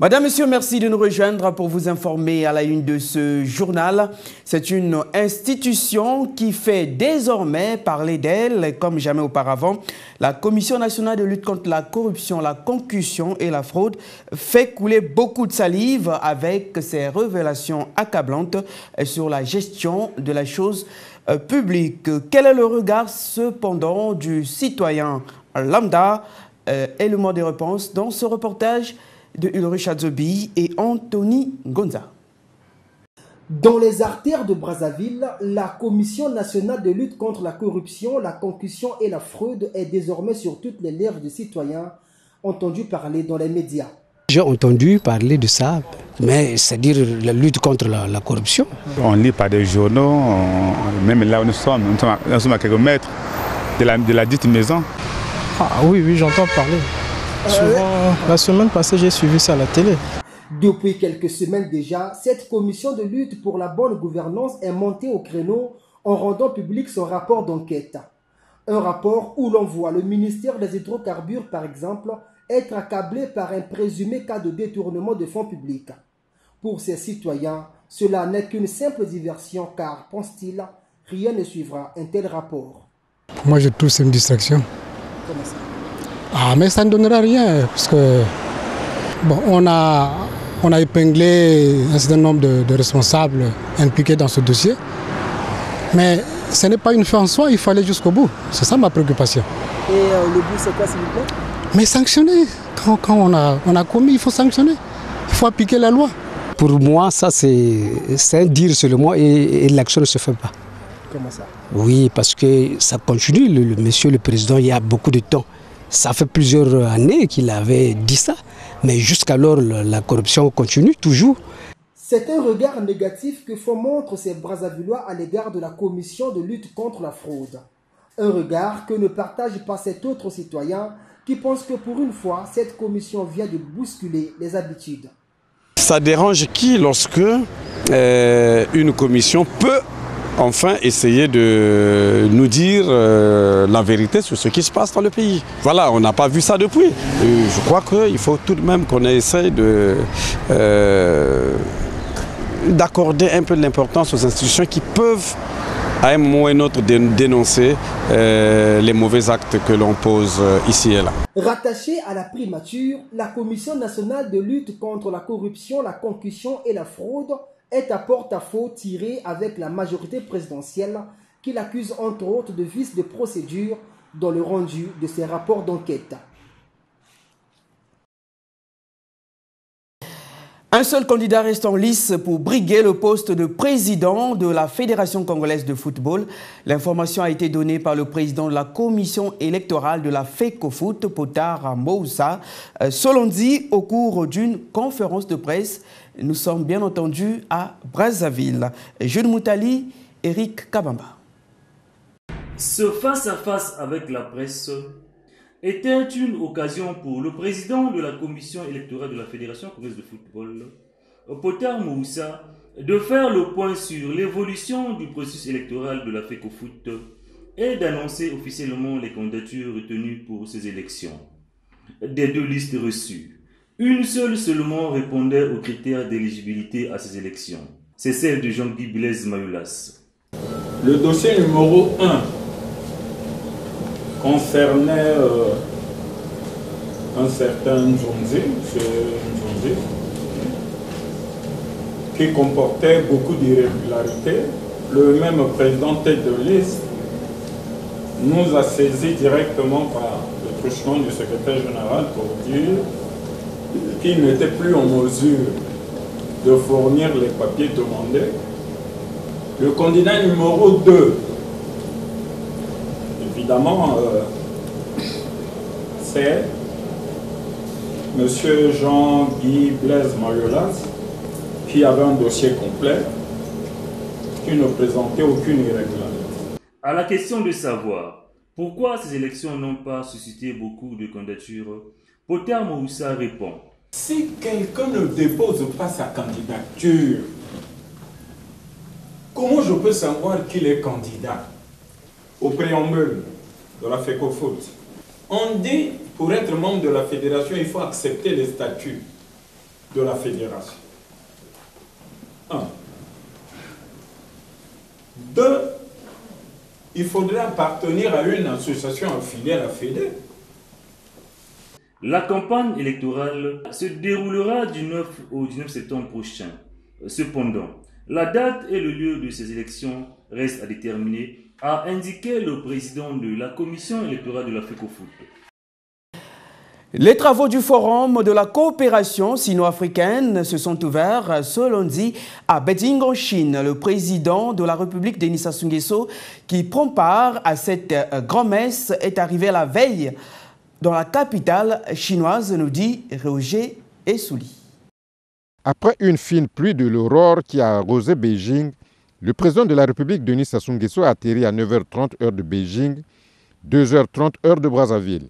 Madame, Monsieur, merci de nous rejoindre pour vous informer à la une de ce journal. C'est une institution qui fait désormais parler d'elle comme jamais auparavant. La Commission nationale de lutte contre la corruption, la concussion et la fraude fait couler beaucoup de salive avec ses révélations accablantes sur la gestion de la chose publique. Quel est le regard cependant du citoyen lambda? Et le mot de réponse dans ce reportage de Ulrich Adzobi et Anthony Gonza. Dans les artères de Brazzaville, la Commission nationale de lutte contre la corruption, la concussion et la fraude est désormais sur toutes les lèvres des citoyens entendus parler dans les médias. J'ai entendu parler de ça, mais c'est-à-dire la lutte contre la corruption. On lit par des journaux, même là où nous sommes à quelques mètres de la dite maison. Ah oui, j'entends parler. Souvent, la semaine passée, j'ai suivi ça à la télé. Depuis quelques semaines déjà, cette commission de lutte pour la bonne gouvernance est montée au créneau en rendant public son rapport d'enquête. Un rapport où l'on voit le ministère des Hydrocarbures, par exemple, être accablé par un présumé cas de détournement de fonds publics. Pour ces citoyens, cela n'est qu'une simple diversion car, pense-t-il, rien ne suivra un tel rapport. Moi, je trouve que c'est une distraction. Comment ça? Ah, mais ça ne donnera rien, parce que bon, on a épinglé un certain nombre de responsables impliqués dans ce dossier. Mais ce n'est pas une fin en soi, il faut aller jusqu'au bout. C'est ça ma préoccupation. Et le but, c'est quoi, s'il vous plaît? Mais sanctionner. Quand on a commis, il faut sanctionner. Il faut appliquer la loi. Pour moi, ça c'est un dire seulement et l'action ne se fait pas. Comment ça? Oui, parce que ça continue. Monsieur le Président, il y a beaucoup de temps. Ça fait plusieurs années qu'il avait dit ça, mais jusqu'alors la corruption continue toujours. C'est un regard négatif que font montre ces Brazzavillois à l'égard de la commission de lutte contre la fraude. Un regard que ne partage pas cet autre citoyen qui pense que pour une fois, cette commission vient de bousculer les habitudes. Ça dérange qui lorsque une commission peut enfin essayer de nous dire la vérité sur ce qui se passe dans le pays. Voilà, on n'a pas vu ça depuis. Je crois qu'il faut tout de même qu'on essaye d'accorder un peu de l'importance aux institutions qui peuvent à un moment ou à un autre dénoncer les mauvais actes que l'on pose ici et là. Rattachée à la primature, la Commission nationale de lutte contre la corruption, la concussion et la fraude est à porte-à-faux tiré avec la majorité présidentielle qui l'accuse entre autres de vices de procédure dans le rendu de ses rapports d'enquête. Un seul candidat reste en lice pour briguer le poste de président de la Fédération congolaise de football. L'information a été donnée par le président de la commission électorale de la FECOFOOT, Potar Moussa, selon dit au cours d'une conférence de presse. Nous sommes bien entendu à Brazzaville. Jules Moutali, Eric Kabamba. Ce face-à-face avec la presse était une occasion pour le président de la commission électorale de la Fédération congolaise de football, Potar Moussa, de faire le point sur l'évolution du processus électoral de la FECOFOOT et d'annoncer officiellement les candidatures retenues pour ces élections. Des deux listes reçues, une seule seulement répondait aux critères d'éligibilité à ces élections. C'est celle de Jean-Guy Blaise Mayoulas. Le dossier numéro 1 concernait un certain Nzonzi, qui comportait beaucoup d'irrégularités. Le même président tête de liste nous a saisi directement par le truchement du secrétaire général pour dire qu'il n'était plus en mesure de fournir les papiers demandés. Le candidat numéro 2, évidemment, c'est M. Jean-Guy Blaise Mayoulas, qui avait un dossier complet, qui ne présentait aucune irrégularité. À la question de savoir pourquoi ces élections n'ont pas suscité beaucoup de candidatures, Potar Moussa répond. Si quelqu'un ne dépose pas sa candidature, comment je peux savoir qu'il est candidat? Au préambule de la FECOFOOT, on dit pour être membre de la fédération, il faut accepter les statuts. de la fédération. 1. 2. Il faudrait appartenir à une association affiliée à la Fédé. La campagne électorale se déroulera du 9 au 19 septembre prochain. Cependant, la date et le lieu de ces élections restent à déterminer, a indiqué le président de la commission électorale de l'Afrique au foot. Les travaux du Forum de la coopération sino-africaine se sont ouverts ce lundi à Beijing en Chine. Le président de la République, Denis Sassou Nguesso, qui prend part à cette grand-messe, est arrivé à la veille dans la capitale chinoise, nous dit Roger Essouli. Après une fine pluie de l'aurore qui a arrosé Beijing, le président de la République, Denis Sassou Nguesso, a atterri à 9h30 heure de Beijing, 2h30 heure de Brazzaville.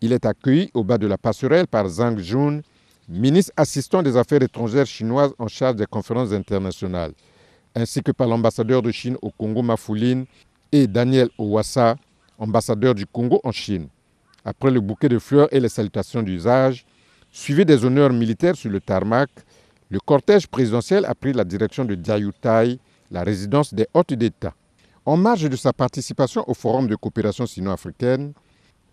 Il est accueilli au bas de la passerelle par Zhang Jun, ministre assistant des Affaires étrangères chinoises en charge des conférences internationales, ainsi que par l'ambassadeur de Chine au Congo, Mafoulin, et Daniel Owassa, ambassadeur du Congo en Chine. Après le bouquet de fleurs et les salutations d'usage, suivi des honneurs militaires sur le tarmac, le cortège présidentiel a pris la direction de Diaoyutai, la résidence des hôtes d'État. En marge de sa participation au Forum de coopération sino-africaine,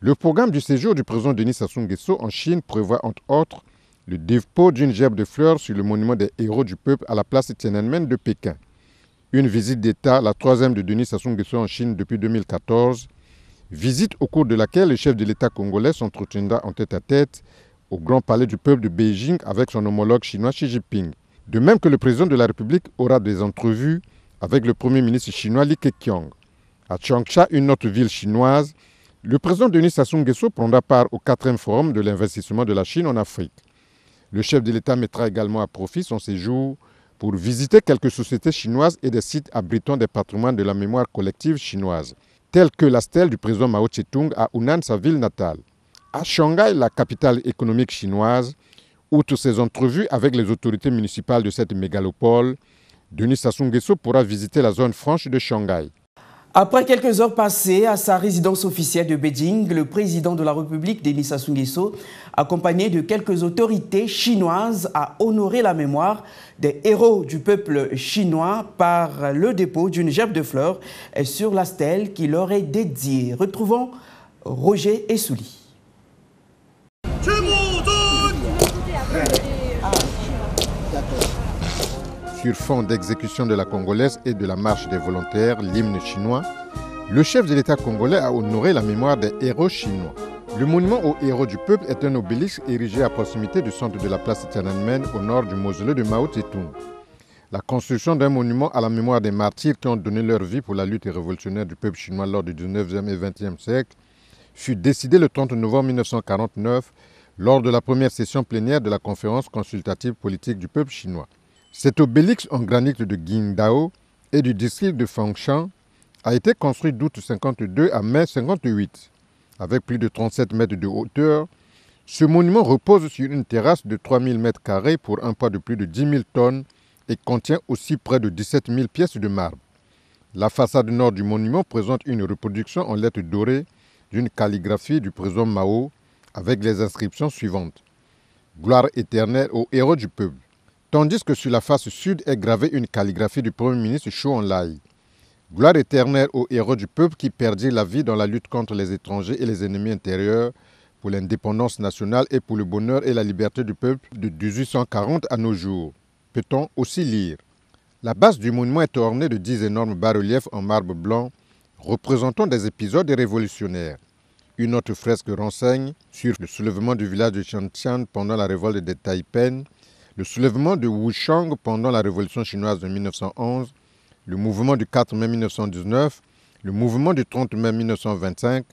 le programme du séjour du président Denis Sassou Nguesso en Chine prévoit entre autres le dépôt d'une gerbe de fleurs sur le monument des héros du peuple à la place Tiananmen de Pékin. Une visite d'État, la troisième de Denis Sassou Nguesso en Chine depuis 2014, visite au cours de laquelle le chef de l'État congolais s'entretiendra en tête-à-tête au Grand Palais du Peuple de Beijing avec son homologue chinois Xi Jinping. De même que le président de la République aura des entrevues avec le premier ministre chinois Li Keqiang. À Changsha, une autre ville chinoise, le président Denis Sassou Nguesso prendra part au 4e forum de l'investissement de la Chine en Afrique. Le chef de l'État mettra également à profit son séjour pour visiter quelques sociétés chinoises et des sites abritant des patrimoines de la mémoire collective chinoise, tels que la stèle du président Mao Tse-tung à Hunan, sa ville natale. À Shanghai, la capitale économique chinoise, outre ses entrevues avec les autorités municipales de cette mégalopole, Denis Sassou Nguesso pourra visiter la zone franche de Shanghai. Après quelques heures passées à sa résidence officielle de Beijing, le président de la République, Denis Sassou Nguesso, accompagné de quelques autorités chinoises, a honoré la mémoire des héros du peuple chinois par le dépôt d'une gerbe de fleurs sur la stèle qui leur est dédiée. Retrouvons Roger Essouli. Sur fond d'exécution de la Congolaise et de la marche des volontaires, l'hymne chinois, le chef de l'État congolais a honoré la mémoire des héros chinois. Le monument aux héros du peuple est un obélisque érigé à proximité du centre de la place Tiananmen au nord du mausolée de Mao Tse-tung. La construction d'un monument à la mémoire des martyrs qui ont donné leur vie pour la lutte révolutionnaire du peuple chinois lors du 19e et 20e siècle fut décidée le 30 novembre 1949 lors de la première session plénière de la conférence consultative politique du peuple chinois. Cet obélisque en granit de Qingdao et du district de Fangshan a été construit d'août 52 à mai 58. Avec plus de 37 mètres de hauteur, ce monument repose sur une terrasse de 3000 mètres carrés pour un poids de plus de 10 000 tonnes et contient aussi près de 17 000 pièces de marbre. La façade nord du monument présente une reproduction en lettres dorées d'une calligraphie du président Mao avec les inscriptions suivantes. Gloire éternelle aux héros du peuple. Tandis que sur la face sud est gravée une calligraphie du Premier ministre Chou En-lai. Gloire éternelle aux héros du peuple qui perdirent la vie dans la lutte contre les étrangers et les ennemis intérieurs pour l'indépendance nationale et pour le bonheur et la liberté du peuple de 1840 à nos jours. Peut-on aussi lire. La base du monument est ornée de 10 énormes bas-reliefs en marbre blanc représentant des épisodes révolutionnaires. Une autre fresque renseigne sur le soulèvement du village de Shantian pendant la révolte des Taipen, le soulèvement de Wuchang pendant la révolution chinoise de 1911, le mouvement du 4 mai 1919, le mouvement du 30 mai 1925,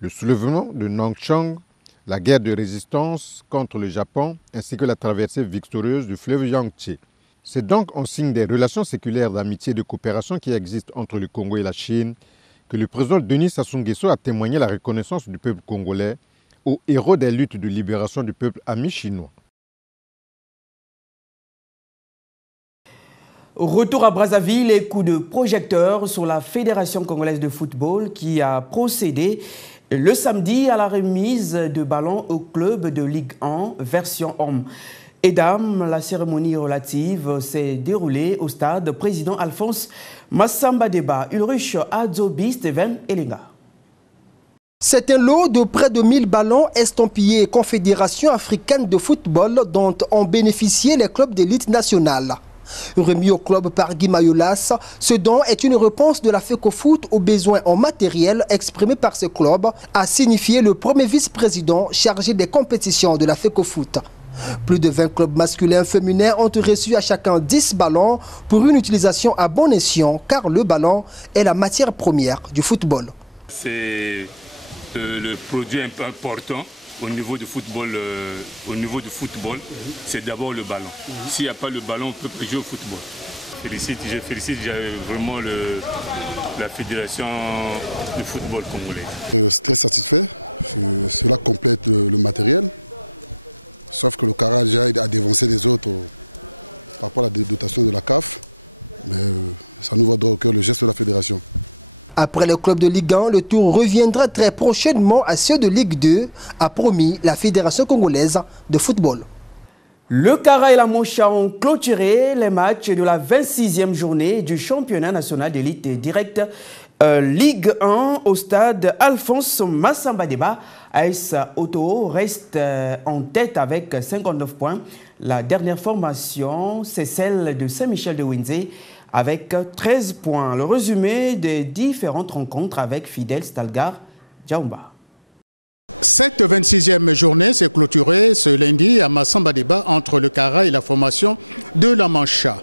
le soulèvement de Nangchang, la guerre de résistance contre le Japon, ainsi que la traversée victorieuse du fleuve Yangtze. C'est donc en signe des relations séculaires d'amitié et de coopération qui existent entre le Congo et la Chine que le président Denis Sassou Nguesso a témoigné la reconnaissance du peuple congolais aux héros des luttes de libération du peuple ami chinois. Retour à Brazzaville et coup de projecteur sur la Fédération congolaise de football qui a procédé le samedi à la remise de ballons au club de Ligue 1 version homme. et dames, la cérémonie relative s'est déroulée au stade président Alphonse Massamba Deba, Ulrich Adzobi, Steven Elinga. C'est un lot de près de 1000 ballons estampillés Confédération africaine de football dont ont bénéficié les clubs d'élite nationale. Remis au club par Guy Mayolas, ce don est une réponse de la FECOFOOT aux besoins en matériel exprimés par ce club, a signifié le premier vice-président chargé des compétitions de la FECOFOOT. Plus de 20 clubs masculins et féminins ont reçu à chacun 10 ballons pour une utilisation à bon escient, car le ballon est la matière première du football. C'est le produit un peu important. Au niveau du football, c'est d'abord le ballon. S'il n'y a pas le ballon, on peut plus jouer au football. Je félicite vraiment la fédération du football congolais. Je suis très satisfait. Cela complète le matériel. Sauf que le Kara a dévancé les autres par rapport à la dotation de la CAF. Mais ça nous va droit au cœur, le geste de la fédération. Après le club de Ligue 1, le tour reviendra très prochainement à ceux de Ligue 2, a promis la Fédération congolaise de football. Le Kara et la Mancha ont clôturé les matchs de la 26e journée du championnat national d'élite directe Ligue 1 au stade Alphonse Massamba Deba. AS Auto reste en tête avec 59 points. La dernière formation, c'est celle de Saint-Michel de Windsee avec 13 points. Le résumé des différentes rencontres avec Fidel Stalgar Djaoumba. Cette 26e journée s'est clôturée ce lundi à Massamba Deba entre le Kara et la formation de la Mancha.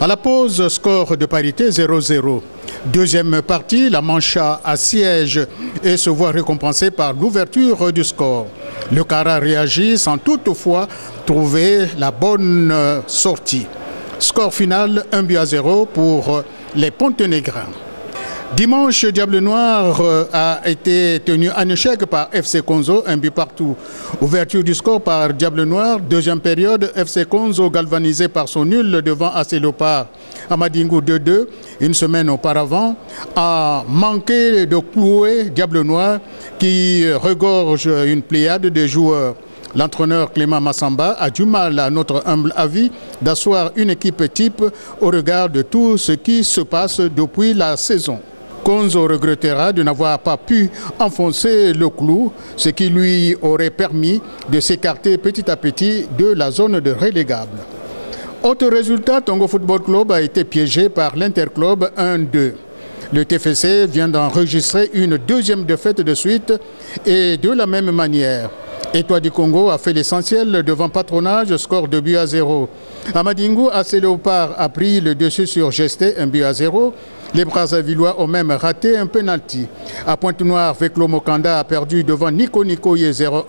À la pause, score de parité 0-0. Deuxième partie, la Mancha assiège et se voit récompensée par l'ouverture du score. Le Kara réagit sans toutefois trouver la bonne sortie. Score final 1-0 pour les Pontenégrins. Dimanche, Diable Noir a été tenu en échec par FC Konzo, 1 but partout. Ouverture du score par Diable Noir. Deuxième période, FC Konzo galvanisé par son nul devant AC Léopard. Amadingo 2-2, une semaine auparavant, a manqué de clouer Diable Noir qui regorge une pléiade de joueurs. L'entraîneur Clément Massamba a du mal, à notre humble avis, d'asseoir une équipe type au regard de tout ce qui se passe depuis la saison. Konzo regrettera de n'avoir pas pu enfoncer le clou, ce qui lui aurait permis de s'écarter petit à petit de la zone de relégable. Autre résultat, Tongo Football Club a été piégé par l'Interclub 1-2. Le TFC vient d'enregistrer une deuxième défaite de suite et de la même manière. Étoile du Congo a fait l'essentiel devant Patronage, score 2-0. Amadingo AC Léopard a pris le dessus sur Gesté, 1-0. Les Brazzavillois ont même raté un penalty. À Pointe-Noire, Veklo Mokanda a perdu devant Nico Nikoye 0-1.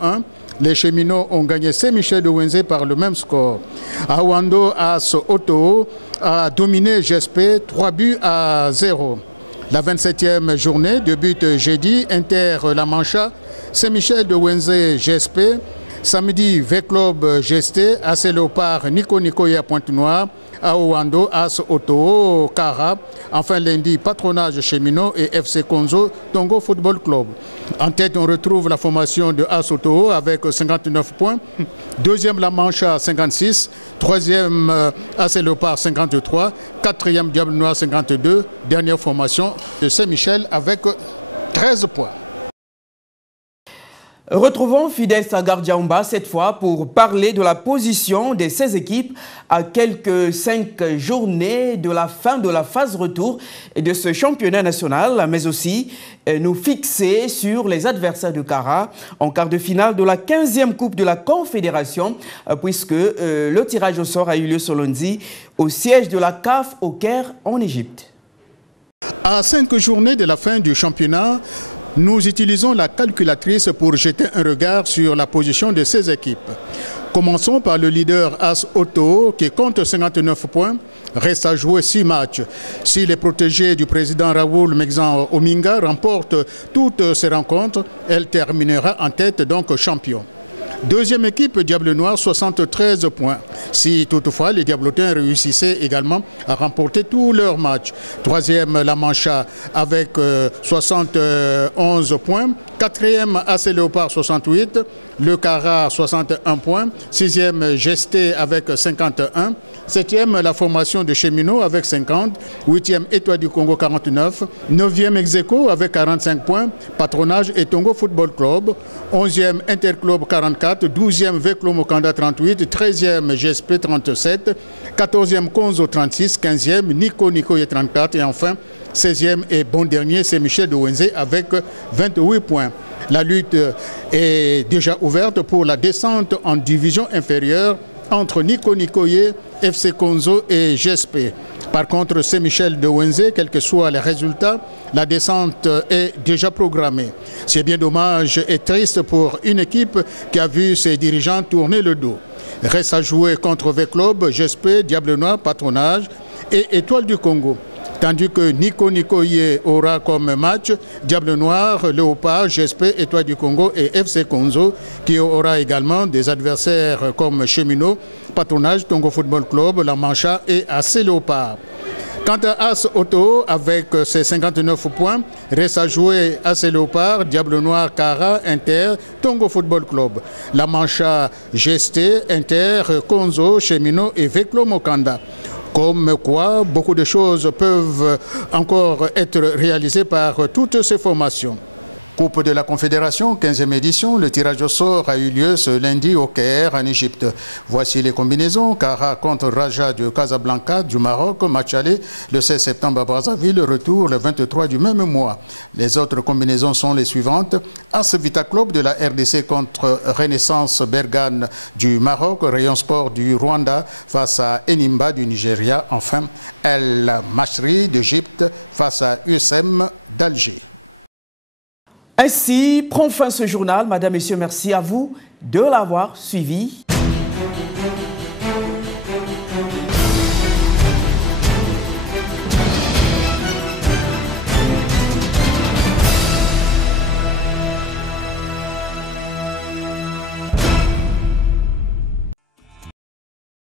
Les Cheminots ont gagné Saint-Michel de Windsee par le même score. À Wando, AS Auto a dominé GSP 3-0. La 27e journée débute jeudi, Inter La Mancha, Saint-Michel de Windsee GSP, samedi V-Club Gesté, AC Léopard Nico Nikoye à Pointe-Noire, à Owando, AS Auto, Kara, enfin lundi Patronage Cheminot et FC Konzo, Tongo Football Club. En tête, on retrouve la formation de AS Auto avec 59 points, deuxième La Mancha 56, troisième AC Léopard 53, quatrième Diable Noir 52, dernière formation de Saint-Michel avec 13 points. Retrouvons Fidel Stalgar Djaoumba cette fois pour parler de la position de ces équipes à quelques 5 journées de la fin de la phase retour de ce championnat national, mais aussi nous fixer sur les adversaires de Kara en quart de finale de la 15e Coupe de la Confédération, puisque le tirage au sort a eu lieu ce lundi au siège de la CAF au Caire en Égypte. À 5 journées de la fin du championnat, nous utilisons la calculatrice pour jeter un regard sur la position de ces équipes. Commençons par le leader AS Auto qui compte 59 points, reste à jouer 6 matchs. Si les protégés du président Raoul Mexan Ominga remportent toutes ces rencontres, elle terminera en tête donc champion. Deuxième équipe, Diable Noir, 73 points. Si toutefois les Diablotins réussissaient également à remporter tous leurs matchs. Troisième, la Mancha avec 71 points. Quatrième, AC Léopard, 68. Le Cara, 61 points. Sixième, Gesté avec 51. Septième, la formation de Cheminot avec 50. Huitième, Étoile du Congo, 49. Neuvième, Execo avec 45 points. Patronage et Tongo Football Club. 11e, Interclub, 44. 12e, Veclo Mokanda, 38. 13e, GSP, 37. 14e, Konzo, 36. 15e, Nico Nikoye, 34. Et enfin, 16e et bon dernier, c'est Michel de Wenzé avec 28 points. La lutte est déjà ouverte pour la descente en division inférieure entre Nico Nikoye, FC Konzo et GSP. Par contre, c'est Michel de Wenzé, quels que soient les résultats, la descente est déjà programmée. C'est bien dommage et triste pour une équipe qui a vu ses dirigeants tourner le dos. Reste à jouer contre V-Club, GSP, Diable Noir, Patronage et Étoile du Congo. Tandis que Nico Nikoye aura comme match Diable Noir, Léopard, GSP, Étoile du Congo et FC Konzo, qui aura également des adversaires comme Cheminot, Patronage, Tongo Football Club, La Mancha et AC Léopard. Quant à As Auto, avec ses 59 points, reste à jouer AC Léopard, Diable Noir, Cara, Inter, Tongo Football Club. La Mancha, Gesté, Inter, Konzo, Cheminot et Veclo Mokanda. Comme quoi, beaucoup de choses peuvent encore être réalisées par toutes ces formations. Coupe de la Confédération, 15e édition, le tirage au sort a eu lieu ce lundi au Caire, en Égypte. Voici les combinaisons. Cara contre Raja de Casablanca du Maroc, match aller le 16 septembre à Brazzaville, retour le 23 du même mois. Les autres combinaisons sont les suivantes. As Vita Club de la RDC contre Renaissance Bergane du Maroc, Rayon Sport du Rwanda face à Enimba du Nigeria. Enfin, El Mashri d'Égypte face à USM d'Alger. Ainsi prend fin ce journal. Madame, Messieurs, merci à vous de l'avoir suivi.